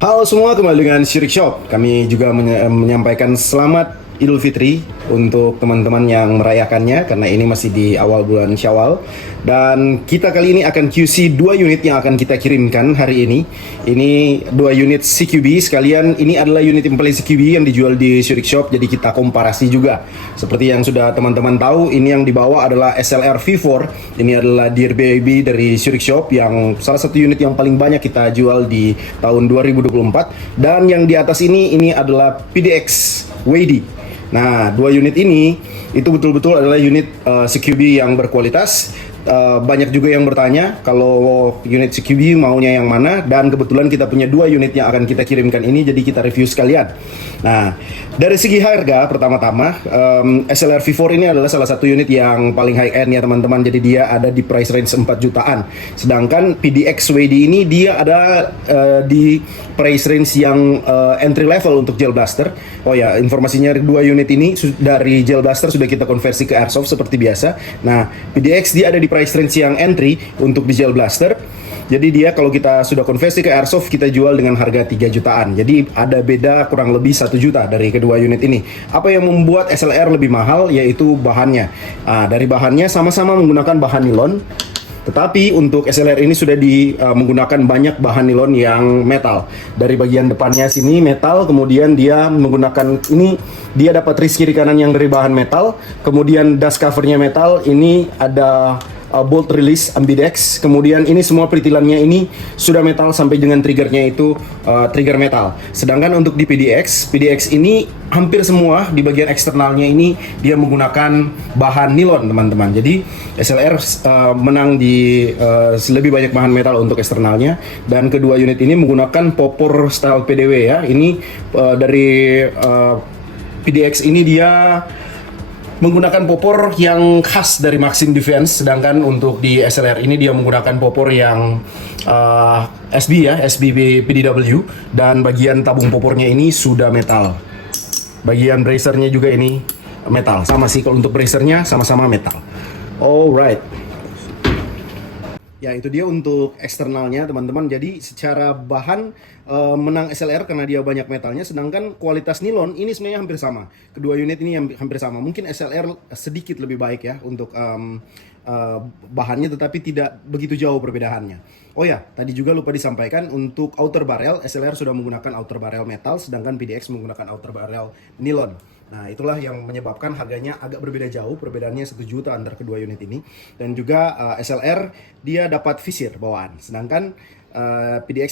Halo semua, kembali dengan Syirik Shop. Kami juga menyampaikan selamat Idul Fitri untuk teman-teman yang merayakannya karena ini masih di awal bulan Syawal. Dan kita kali ini akan QC 2 unit yang akan kita kirimkan hari ini. Ini 2 unit CQB sekalian. Ini adalah unit implement CQB yang dijual di Syirik Shop, jadi kita komparasi juga. Seperti yang sudah teman-teman tahu, ini yang dibawa adalah SLR V4. Ini adalah Dear Baby dari Syirik Shop yang salah satu unit yang paling banyak kita jual di tahun 2024. Dan yang di atas ini adalah PDX WD. Nah, 2 unit ini itu betul-betul adalah unit CQB yang berkualitas. Banyak juga yang bertanya kalau unit CQB maunya yang mana, dan kebetulan kita punya 2 unit yang akan kita kirimkan ini, jadi kita review sekalian. Nah, dari segi harga pertama-tama, SLR V4 ini adalah salah satu unit yang paling high end ya teman-teman, jadi dia ada di price range 4 jutaan. Sedangkan PDX WD ini dia ada di price range yang entry level untuk gel blaster. Oh ya, informasinya 2 unit ini dari gel blaster sudah kita konversi ke airsoft seperti biasa. Nah, PDX dia ada di price range yang entry untuk di gel blaster. Jadi dia kalau kita sudah konversi ke airsoft, kita jual dengan harga 3 jutaan. Jadi ada beda kurang lebih 1 juta dari kedua unit ini. Apa yang membuat SLR lebih mahal yaitu bahannya. Nah, dari bahannya sama-sama menggunakan bahan nilon. Tetapi untuk SLR ini sudah menggunakan banyak bahan nilon yang metal. Dari bagian depannya sini metal, kemudian dia menggunakan ini, dia dapat ris kiri kanan yang dari bahan metal, kemudian dust covernya metal, ini ada bolt release ambidex, kemudian ini semua peritilannya ini sudah metal sampai dengan triggernya itu trigger metal. Sedangkan untuk di PDX ini hampir semua di bagian eksternalnya ini dia menggunakan bahan nilon teman-teman. Jadi SLR menang di lebih banyak bahan metal untuk eksternalnya, dan kedua unit ini menggunakan popor style PDW ya. Ini dari PDX ini dia menggunakan popor yang khas dari Maxim Defense, sedangkan untuk di SLR ini dia menggunakan popor yang SB ya, SB PDW, dan bagian tabung popornya ini sudah metal. Bagian bracernya juga ini metal, sama sih kalau untuk bracernya sama-sama metal. Alright. Ya, itu dia untuk eksternalnya teman-teman. Jadi secara bahan menang SLR karena dia banyak metalnya, sedangkan kualitas nilon ini sebenarnya hampir sama. Kedua unit ini hampir sama. Mungkin SLR sedikit lebih baik ya untuk bahannya, tetapi tidak begitu jauh perbedaannya. Oh ya, tadi juga lupa disampaikan untuk outer barrel, SLR sudah menggunakan outer barrel metal, sedangkan PDX menggunakan outer barrel nilon. Nah, itulah yang menyebabkan harganya agak berbeda jauh, perbedaannya 1 juta antara kedua unit ini. Dan juga SLR dia dapat visir bawaan, sedangkan PDX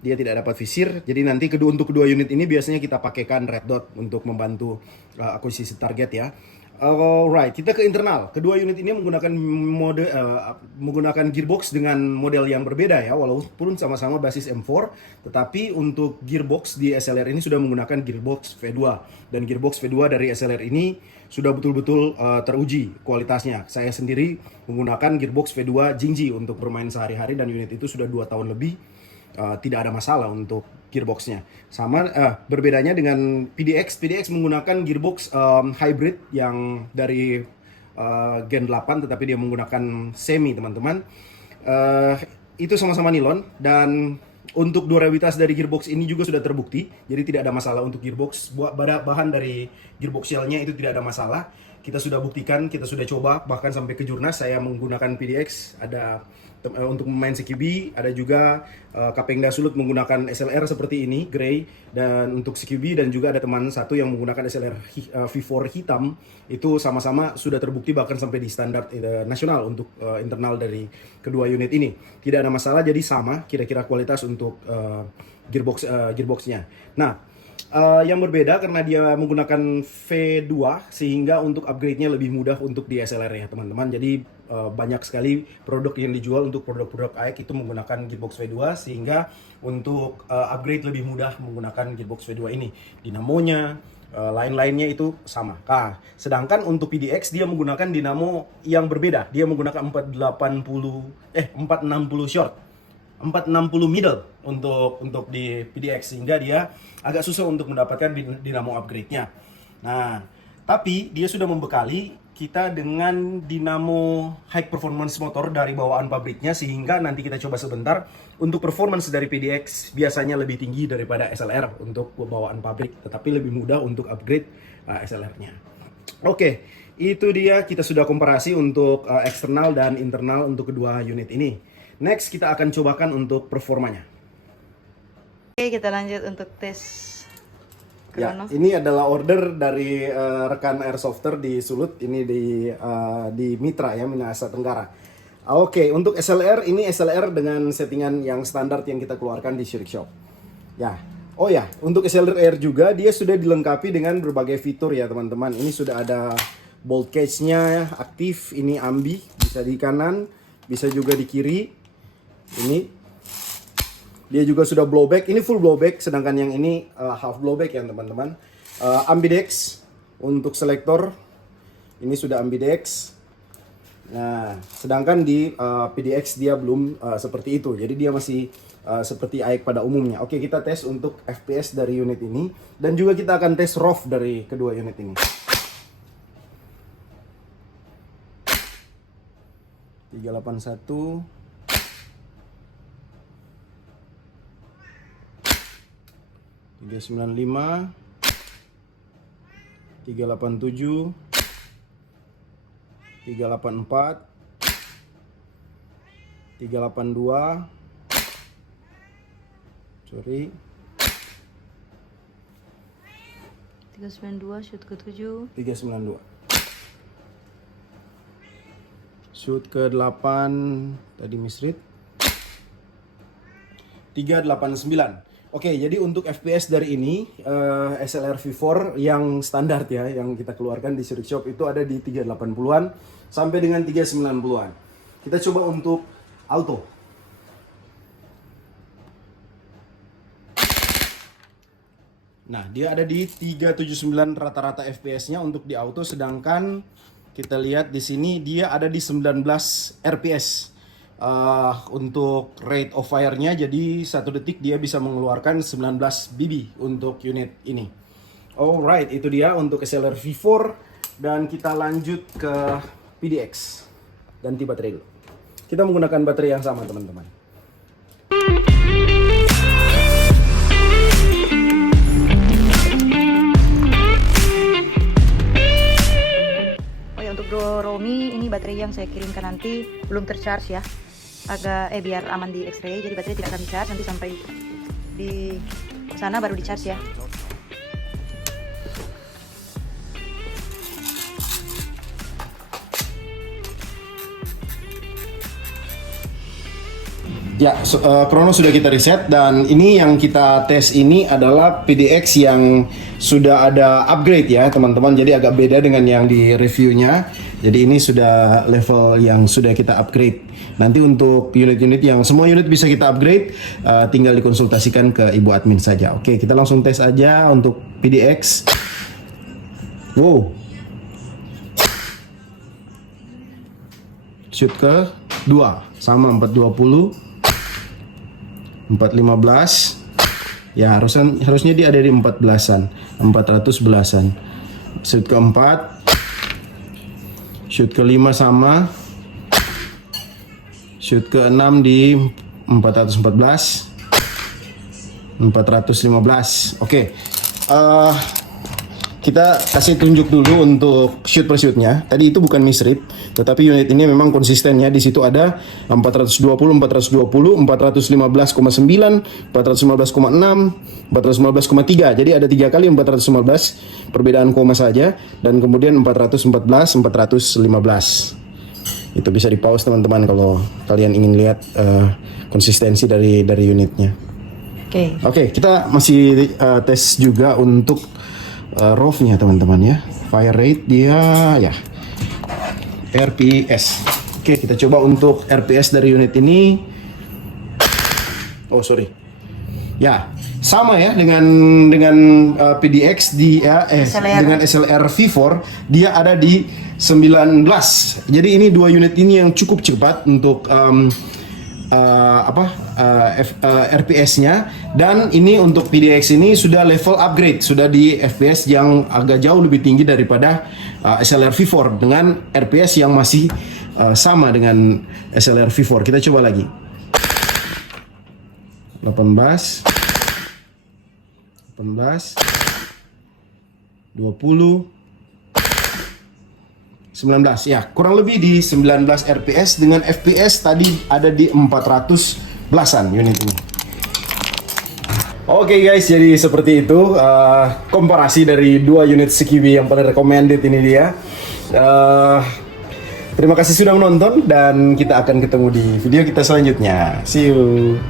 dia tidak dapat visir. Jadi nanti untuk kedua unit ini biasanya kita pakaikan red dot untuk membantu akuisisi target ya. Alright, kita ke internal. Kedua unit ini menggunakan gearbox dengan model yang berbeda ya, walaupun sama-sama basis M4, tetapi untuk gearbox di SLR ini sudah menggunakan gearbox V2, dan gearbox V2 dari SLR ini sudah betul-betul teruji kualitasnya. Saya sendiri menggunakan gearbox V2 Jingji untuk bermain sehari-hari, dan unit itu sudah 2 tahun lebih. Tidak ada masalah untuk gearboxnya. Sama berbedanya dengan PDX menggunakan gearbox hybrid yang dari Gen 8, tetapi dia menggunakan semi teman-teman. Itu sama-sama nilon, dan untuk durabilitas dari gearbox ini juga sudah terbukti. Jadi tidak ada masalah untuk gearbox. Bahan dari gearbox shellnya itu tidak ada masalah. Kita sudah buktikan, kita sudah coba, bahkan sampai ke Jurnas saya menggunakan PDX. Ada untuk pemain CQB, ada juga Kapengda Sulut menggunakan SLR seperti ini, grey, dan untuk CQB, dan juga ada teman satu yang menggunakan SLR V4 hitam. Itu sama-sama sudah terbukti bahkan sampai di standar nasional untuk internal dari kedua unit ini. Tidak ada masalah, jadi sama kira-kira kualitas untuk gearboxnya. Nah, yang berbeda karena dia menggunakan V2, sehingga untuk upgrade-nya lebih mudah untuk di SLR ya teman-teman. Jadi banyak sekali produk yang dijual untuk produk-produk AEK itu menggunakan gearbox V2, sehingga untuk upgrade lebih mudah menggunakan gearbox V2 ini. Dinamonya, lain-lainnya itu sama. Nah, sedangkan untuk PDX dia menggunakan dinamo yang berbeda. Dia menggunakan 460 short, 460 middle untuk di PDX, sehingga dia agak susah untuk mendapatkan dinamo upgrade-nya. Nah, tapi dia sudah membekali kita dengan dinamo high performance motor dari bawaan pabriknya, sehingga nanti kita coba sebentar. Untuk performance dari PDX biasanya lebih tinggi daripada SLR untuk bawaan pabrik, tetapi lebih mudah untuk upgrade SLR-nya. Oke, itu dia, kita sudah komparasi untuk eksternal dan internal untuk kedua unit ini. Next kita akan cobakan untuk performanya. Oke, kita lanjut untuk tes Ya, krono. ini adalah order dari rekan Airsofter di Sulut, ini di Mitra ya, Minahasa Tenggara. Oke, untuk SLR ini SLR dengan settingan yang standar yang kita keluarkan di Shirik Shop. Ya, oh ya, untuk SLR juga dia sudah dilengkapi dengan berbagai fitur ya teman-teman. Ini sudah ada bolt cage-nya aktif, ini ambi, bisa di kanan, bisa juga di kiri. Ini dia juga sudah blowback, ini full blowback, sedangkan yang ini half blowback ya teman-teman. Ambidex untuk selektor, ini sudah ambidex. Nah, sedangkan di PDX dia belum seperti itu, jadi dia masih seperti AEK pada umumnya. Oke, kita tes untuk FPS dari unit ini, dan juga kita akan tes ROV dari kedua unit ini. 381 395 387 384 382 sorry 392 shoot ke 7. 392 shoot ke 8 tadi misread 389. Oke, jadi untuk FPS dari ini SLR V4 yang standar ya, yang kita keluarkan di Shirik Shop itu ada di 380-an sampai dengan 390-an. Kita coba untuk auto. Nah, dia ada di 379 rata-rata FPS-nya untuk di auto, sedangkan kita lihat di sini dia ada di 19 RPS. Untuk rate of fire-nya, jadi 1 detik dia bisa mengeluarkan 19 BB untuk unit ini. Alright, itu dia untuk SLR V4, dan kita lanjut ke PDX. Ganti baterai dulu. Kita menggunakan baterai yang sama teman-teman. Oh ya, untuk Bro Romi, ini baterai yang saya kirimkan nanti belum tercharge ya. Biar aman di X-ray, jadi baterai tidak akan charge, nanti sampai di sana baru di charge ya. Ya, Chrono sudah kita reset, dan ini yang kita tes ini adalah PDX yang sudah ada upgrade ya teman-teman. Jadi agak beda dengan yang di reviewnya. Jadi ini sudah level yang sudah kita upgrade. Nanti untuk unit-unit yang semua unit bisa kita upgrade, tinggal dikonsultasikan ke ibu admin saja. Oke, kita langsung tes aja untuk PDX. Wow. Shoot ke 2 sama 420, 415. Ya, harusnya dia ada di 14-an, 411-an. Shoot ke 4, shoot ke 5 sama, shoot ke 6 di 414, 415. Oke. Kita kasih tunjuk dulu untuk shoot per shootnya. Tadi itu bukan misread, tetapi unit ini memang konsisten ya. Di situ ada 420, 420, 415,9, 415,6, 415,3. Jadi ada 3 kali 415, perbedaan koma saja, dan kemudian 414, 415. Itu bisa di pause teman-teman kalau kalian ingin lihat konsistensi dari unitnya. Oke, kita masih tes juga untuk ROV-nya teman-teman ya. Fire rate dia ya RPS. Oke, kita coba untuk RPS dari unit ini. Oh sorry. Ya, sama ya dengan PDX dengan SLR V4, dia ada di 19. Jadi ini dua unit ini yang cukup cepat untuk RPS-nya, dan ini untuk PDX ini sudah level upgrade, sudah di FPS yang agak jauh lebih tinggi daripada SLR V4 dengan RPS yang masih sama dengan SLR V4. Kita coba lagi. 18 20 19, ya kurang lebih di 19 RPS dengan FPS tadi ada di 400 belasan unit ini. Oke guys, jadi seperti itu komparasi dari dua unit CQB yang paling recommended ini dia. Terima kasih sudah menonton dan kita akan ketemu di video kita selanjutnya. See you.